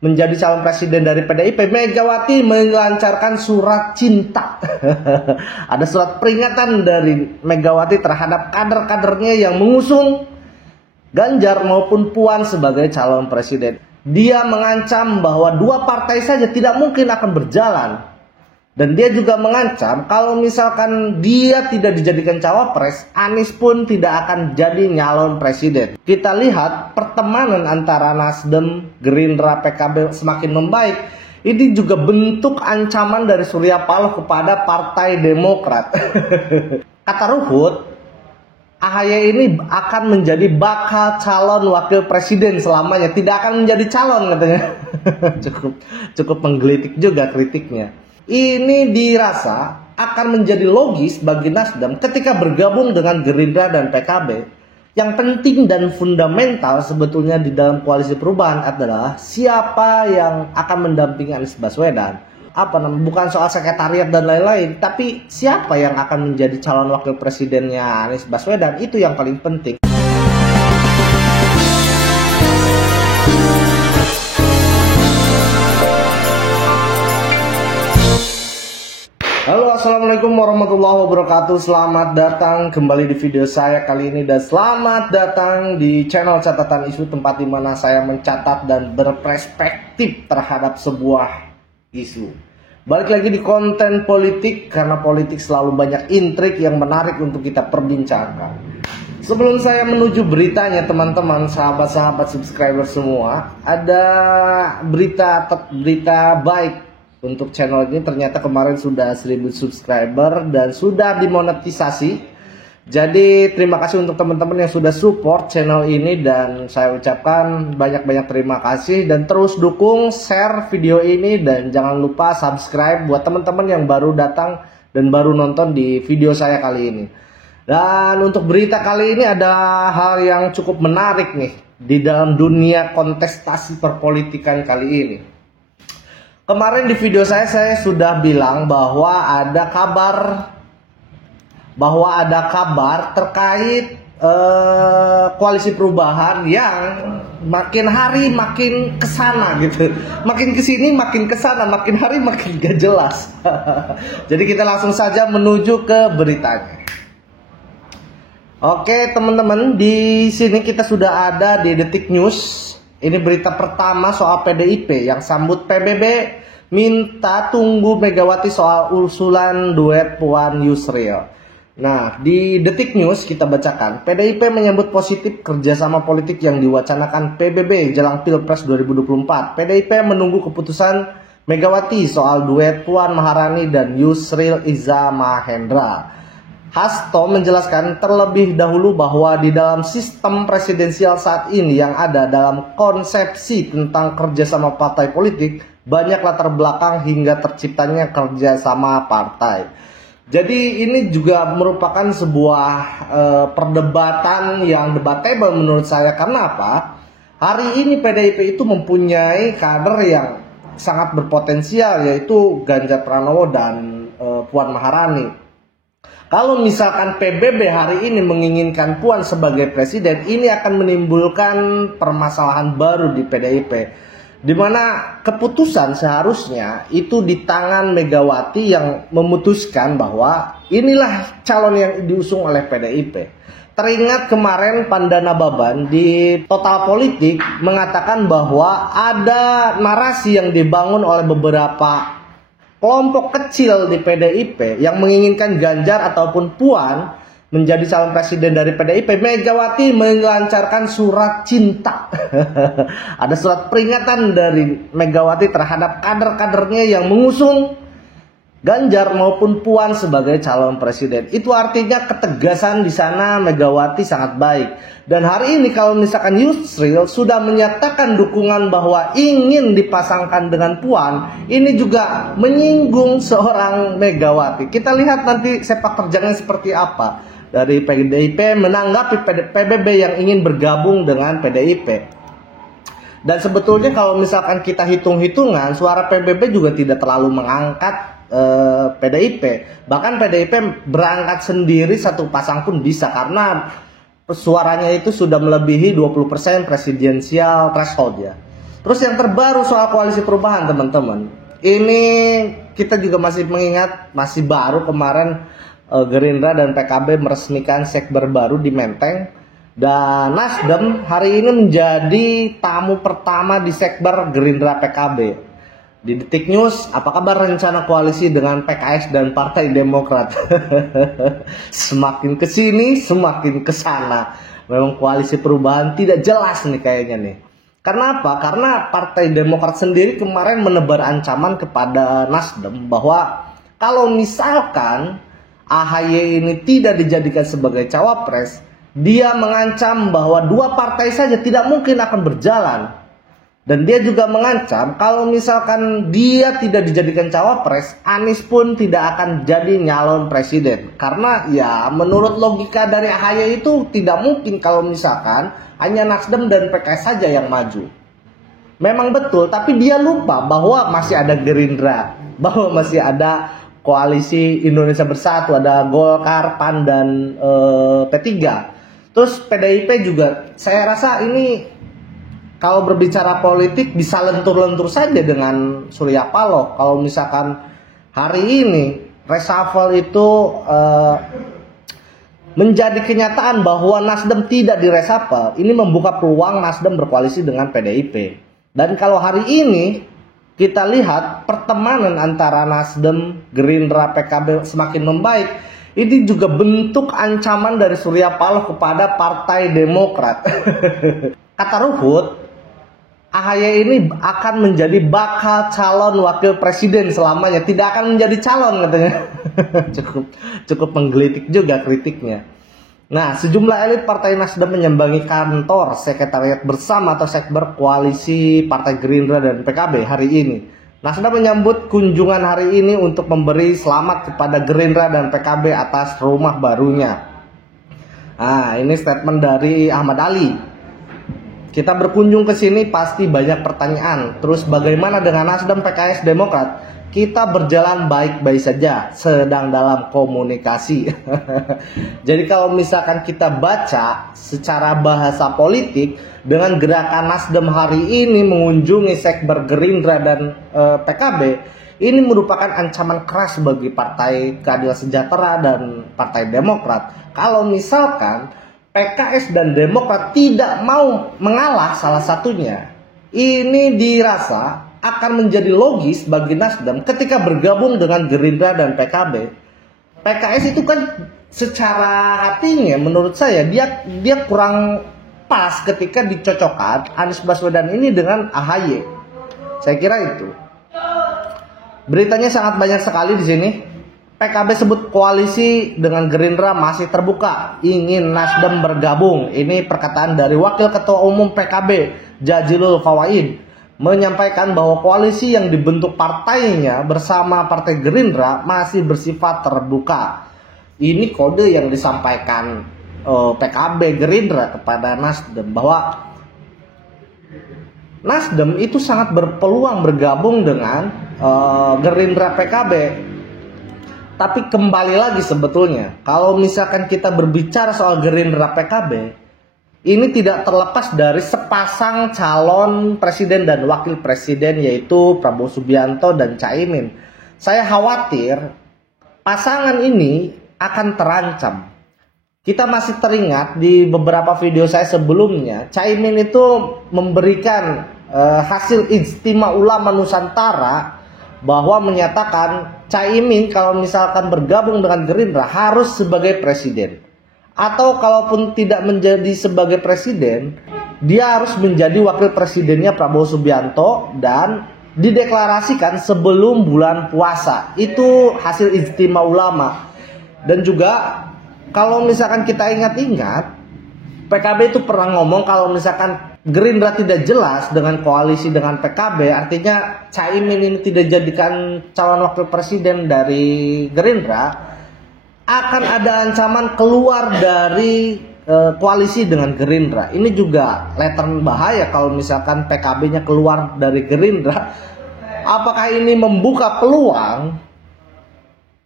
menjadi calon presiden dari PDIP, Megawati melancarkan surat cinta. Ada surat peringatan dari Megawati terhadap kader-kadernya yang mengusung Ganjar maupun Puan sebagai calon presiden. Dia mengancam bahwa dua partai saja tidak mungkin akan berjalan. Dan dia juga mengancam kalau misalkan dia tidak dijadikan cawapres, Anies pun tidak akan jadi nyalon presiden. Kita lihat pertemanan antara Nasdem, Gerindra, PKB semakin membaik. Ini juga bentuk ancaman dari Surya Paloh kepada Partai Demokrat. Kata Ruhut, AHY ini akan menjadi bakal calon wakil presiden selamanya, tidak akan menjadi calon katanya. cukup menggelitik juga kritiknya. Ini dirasa akan menjadi logis bagi Nasdem ketika bergabung dengan Gerindra dan PKB. Yang penting dan fundamental sebetulnya di dalam koalisi perubahan adalah siapa yang akan mendampingi Anies Baswedan. Bukan soal sekretariat dan lain-lain, tapi siapa yang akan menjadi calon wakil presidennya Anies Baswedan, itu yang paling penting. Halo, assalamualaikum warahmatullahi wabarakatuh. Selamat datang kembali di video saya kali ini, dan selamat datang di channel catatan isu, tempat di mana saya mencatat dan berperspektif terhadap sebuah isu. Balik lagi di konten politik, karena politik selalu banyak intrik yang menarik untuk kita perbincangkan. Sebelum saya menuju beritanya, teman-teman, sahabat-sahabat subscriber semua, ada berita baik untuk channel ini. Ternyata kemarin sudah 1000 subscriber dan sudah dimonetisasi. Jadi terima kasih untuk teman-teman yang sudah support channel ini, dan saya ucapkan banyak-banyak terima kasih. Dan terus dukung, share video ini, dan jangan lupa subscribe buat teman-teman yang baru datang dan baru nonton di video saya kali ini. Dan untuk berita kali ini ada hal yang cukup menarik nih di dalam dunia kontestasi perpolitikan kali ini. Kemarin di video saya sudah bilang bahwa ada kabar terkait koalisi perubahan yang makin hari makin kesana gitu, makin kesini makin kesana, makin hari makin gak jelas. Jadi kita langsung saja menuju ke beritanya. Oke teman-teman, di sini kita sudah ada di Detik News. Ini berita pertama soal PDIP yang sambut PBB minta tunggu Megawati soal usulan duet Puan Yusril. Nah, di Detik News kita bacakan, PDIP menyambut positif kerjasama politik yang diwacanakan PBB jelang Pilpres 2024. PDIP menunggu keputusan Megawati soal duet Puan Maharani dan Yusril Iza Mahendra. Hasto menjelaskan terlebih dahulu bahwa di dalam sistem presidensial saat ini yang ada dalam konsepsi tentang kerjasama partai politik, banyak latar belakang hingga terciptanya kerjasama partai. Jadi ini juga merupakan sebuah perdebatan yang debatable menurut saya. Karena apa? Hari ini PDIP itu mempunyai kader yang sangat berpotensial, yaitu Ganjar Pranowo dan Puan Maharani. Kalau misalkan PBB hari ini menginginkan Puan sebagai presiden, ini akan menimbulkan permasalahan baru di PDIP, di mana keputusan seharusnya itu di tangan Megawati yang memutuskan bahwa inilah calon yang diusung oleh PDIP. Teringat kemarin Pandana Baban di Total Politik mengatakan bahwa ada narasi yang dibangun oleh beberapa kelompok kecil di PDIP yang menginginkan Ganjar ataupun Puan menjadi calon presiden dari PDIP. Megawati melancarkan surat cinta. Ada surat peringatan dari Megawati terhadap kader-kadernya yang mengusung Ganjar maupun Puan sebagai calon presiden. Itu artinya ketegasan di sana Megawati sangat baik. Dan hari ini kalau misalkan Yusril sudah menyatakan dukungan bahwa ingin dipasangkan dengan Puan, ini juga menyinggung seorang Megawati. Kita lihat nanti sepak terjangnya seperti apa dari PDIP menanggapi PBB yang ingin bergabung dengan PDIP. Dan sebetulnya kalau misalkan kita hitung-hitungan, suara PBB juga tidak terlalu mengangkat PDIP. Bahkan PDIP berangkat sendiri satu pasang pun bisa, karena suaranya itu sudah melebihi 20% presidensial threshold ya. Terus yang terbaru soal koalisi perubahan, teman-teman. Ini kita juga masih mengingat, masih baru kemarin Gerindra dan PKB meresmikan sekber baru di Menteng. Dan Nasdem hari ini menjadi tamu pertama di sekber Gerindra PKB. Di Detik News, apa kabar rencana koalisi dengan PKS dan Partai Demokrat? Semakin kesini, semakin kesana. Memang koalisi perubahan tidak jelas nih kayaknya nih. Karena apa? Karena Partai Demokrat sendiri kemarin menebar ancaman kepada Nasdem bahwa kalau misalkan AHY ini tidak dijadikan sebagai cawapres, dia mengancam bahwa dua partai saja tidak mungkin akan berjalan. Dan dia juga mengancam kalau misalkan dia tidak dijadikan cawapres, Anies pun tidak akan jadi nyalon presiden. Karena ya menurut logika dari AHY itu tidak mungkin kalau misalkan hanya Nasdem dan PKS saja yang maju. Memang betul, tapi dia lupa bahwa masih ada Gerindra, bahwa masih ada koalisi Indonesia Bersatu, ada Golkar, PAN, dan P3. Terus PDIP juga, saya rasa ini kalau berbicara politik bisa lentur-lentur saja dengan Surya Paloh. Kalau misalkan hari ini reshuffle itu menjadi kenyataan bahwa Nasdem tidak direshuffle, ini membuka peluang Nasdem berkoalisi dengan PDIP. Dan kalau hari ini kita lihat pertemanan antara Nasdem, Gerindra, PKB semakin membaik, ini juga bentuk ancaman dari Surya Paloh kepada Partai Demokrat. Kata Ruhut, AHY ini akan menjadi bakal calon wakil presiden selamanya, tidak akan menjadi calon katanya. cukup menggelitik juga kritiknya. Nah, sejumlah elit Partai Nasdem menyambangi kantor sekretariat bersama atau sekber koalisi Partai Gerindra dan PKB hari ini. Nasdem menyambut kunjungan hari ini untuk memberi selamat kepada Gerindra dan PKB atas rumah barunya. Nah, ini statement dari Ahmad Ali. Kita berkunjung ke sini pasti banyak pertanyaan. Terus bagaimana dengan Nasdem, PKS, Demokrat? Kita berjalan baik-baik saja, sedang dalam komunikasi. Jadi kalau misalkan kita baca secara bahasa politik, dengan gerakan Nasdem hari ini mengunjungi sekber Gerindra dan PKB, ini merupakan ancaman keras bagi Partai Keadilan Sejahtera dan Partai Demokrat. Kalau misalkan PKS dan Demokrat tidak mau mengalah salah satunya, ini dirasa akan menjadi logis bagi Nasdem ketika bergabung dengan Gerindra dan PKB. PKS itu kan secara hatinya menurut saya dia kurang pas ketika dicocokkan Anies Baswedan ini dengan AHY. Saya kira itu. Beritanya sangat banyak sekali di sini. PKB sebut koalisi dengan Gerindra masih terbuka, ingin Nasdem bergabung. Ini perkataan dari Wakil Ketua Umum PKB, Jazilul Fawait, menyampaikan bahwa koalisi yang dibentuk partainya bersama Partai Gerindra masih bersifat terbuka. Ini kode yang disampaikan PKB Gerindra kepada Nasdem, bahwa Nasdem itu sangat berpeluang bergabung dengan Gerindra PKB. Tapi kembali lagi sebetulnya, kalau misalkan kita berbicara soal Gerindra PKB, ini tidak terlepas dari sepasang calon presiden dan wakil presiden, yaitu Prabowo Subianto dan Caimin. Saya khawatir pasangan ini akan terancam. Kita masih teringat di beberapa video saya sebelumnya, Caimin itu memberikan hasil Ijtima Ulama Nusantara bahwa menyatakan Caimin kalau misalkan bergabung dengan Gerindra harus sebagai presiden. Atau kalaupun tidak menjadi sebagai presiden, dia harus menjadi wakil presidennya Prabowo Subianto dan dideklarasikan sebelum bulan puasa. Itu hasil Ijtima Ulama. Dan juga kalau misalkan kita ingat-ingat, PKB itu pernah ngomong kalau misalkan Gerindra tidak jelas dengan koalisi dengan PKB, artinya Caimin ini tidak jadikan calon wakil presiden dari Gerindra, akan ada ancaman keluar dari koalisi dengan Gerindra. Ini juga letterman bahaya kalau misalkan PKB-nya keluar dari Gerindra. Apakah ini membuka peluang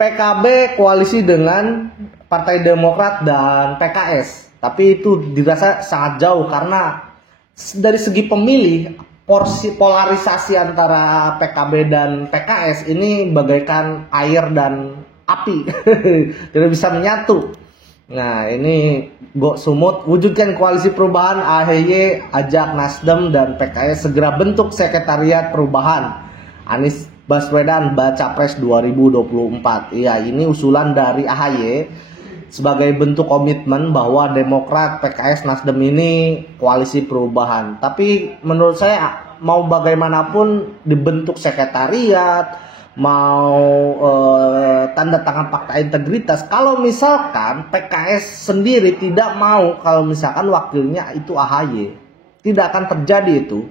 PKB koalisi dengan Partai Demokrat dan PKS? Tapi itu dirasa sangat jauh karena dari segi pemilih polarisasi antara PKB dan PKS ini bagaikan air dan api, tidak bisa menyatu. Nah, ini Gok Sumut, wujudkan koalisi perubahan, AHY ajak Nasdem dan PKS segera bentuk sekretariat perubahan. Anies Baswedan baca pres 2024. Iya, ini usulan dari AHY sebagai bentuk komitmen bahwa Demokrat, PKS, Nasdem ini koalisi perubahan. Tapi menurut saya mau bagaimanapun dibentuk sekretariat, mau tanda tangan fakta integritas, kalau misalkan PKS sendiri tidak mau, kalau misalkan wakilnya itu AHY, tidak akan terjadi itu.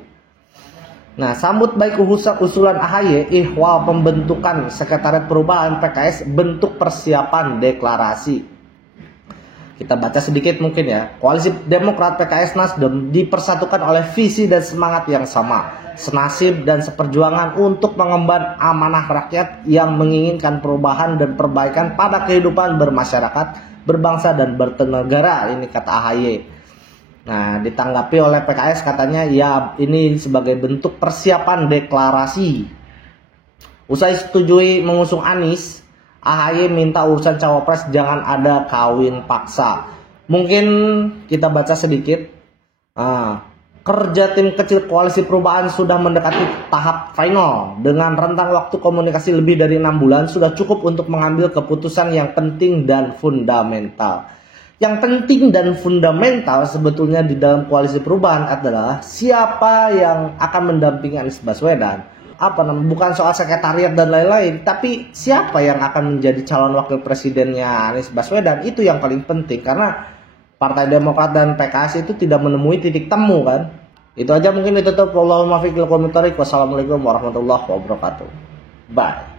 Nah, sambut baik usulan AHY ihwal pembentukan sekretariat perubahan PKS bentuk persiapan deklarasi. Kita baca sedikit mungkin ya. Koalisi Demokrat, PKS, Nasdem dipersatukan oleh visi dan semangat yang sama, senasib dan seperjuangan untuk mengemban amanah rakyat yang menginginkan perubahan dan perbaikan pada kehidupan bermasyarakat, berbangsa dan bernegara. Ini kata AHY. Nah, ditanggapi oleh PKS katanya ya ini sebagai bentuk persiapan deklarasi. Usai setujui mengusung Anies, AHY minta urusan cawapres jangan ada kawin paksa. Mungkin kita baca sedikit. Kerja tim kecil koalisi perubahan sudah mendekati tahap final. Dengan rentang waktu komunikasi lebih dari 6 bulan sudah cukup untuk mengambil keputusan yang penting dan fundamental. Yang penting dan fundamental sebetulnya di dalam koalisi perubahan adalah siapa yang akan mendampingi Anies Baswedan. Bukan soal sekretariat dan lain-lain, tapi siapa yang akan menjadi calon wakil presidennya Anies Baswedan, itu yang paling penting, karena Partai Demokrat dan PKS itu tidak menemui titik temu kan. Itu aja mungkin ditutup. Wassalamualaikum warahmatullahi wabarakatuh. Bye.